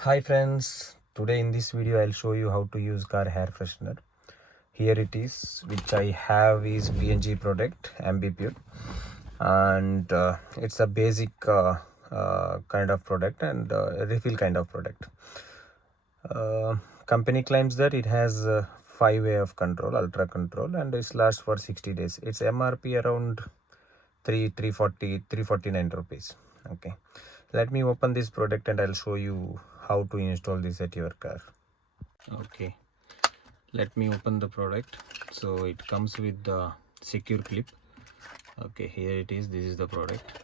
Hi friends, today in this video I'll show you how to use car hair freshener. Here it is, which I have is B&G product Ambi Pur, and it's a basic kind of product and refill kind of product. Company claims that it has 5 way of control, ultra control, and it lasts for 60 days. Its MRP around 349 rupees. Okay, let me open this product and I'll show you how to install this at your car. Okay, let me open the product. So it comes with the secure clip. Okay, here it is. This is the product.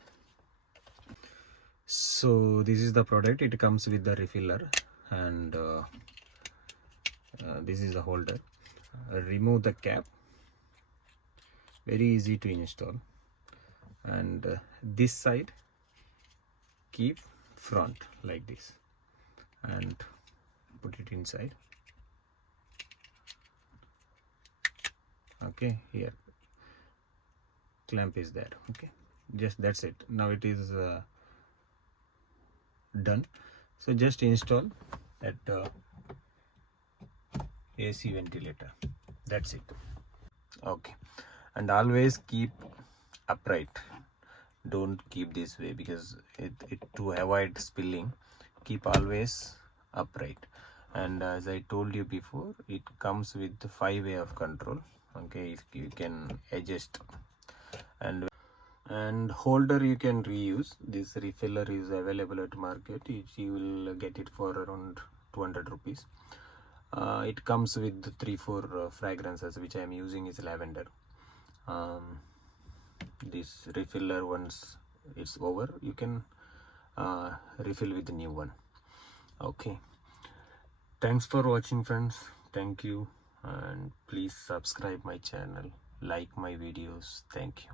So this is the product. It comes with the refiller, and this is the holder. Remove the cap. Very easy to install. And this side, keep front like this, and put it inside. Okay, here clamp is there. Okay, just that's it. Now it is done. So just install that AC ventilator. That's it. Okay, and always keep upright. Don't keep this way because it to avoid spilling. Keep always upright. And as I told you before, it comes with 5 way of control. Okay, if you can adjust, and holder you can reuse. This refiller is available at market. You will get it for around 200 rupees. It comes with 3-4 fragrances, which I am using is lavender. This refiller, once it's over, you can refill with the new one. Okay, thanks for watching friends. Thank you, and please subscribe my channel, like my videos. Thank you.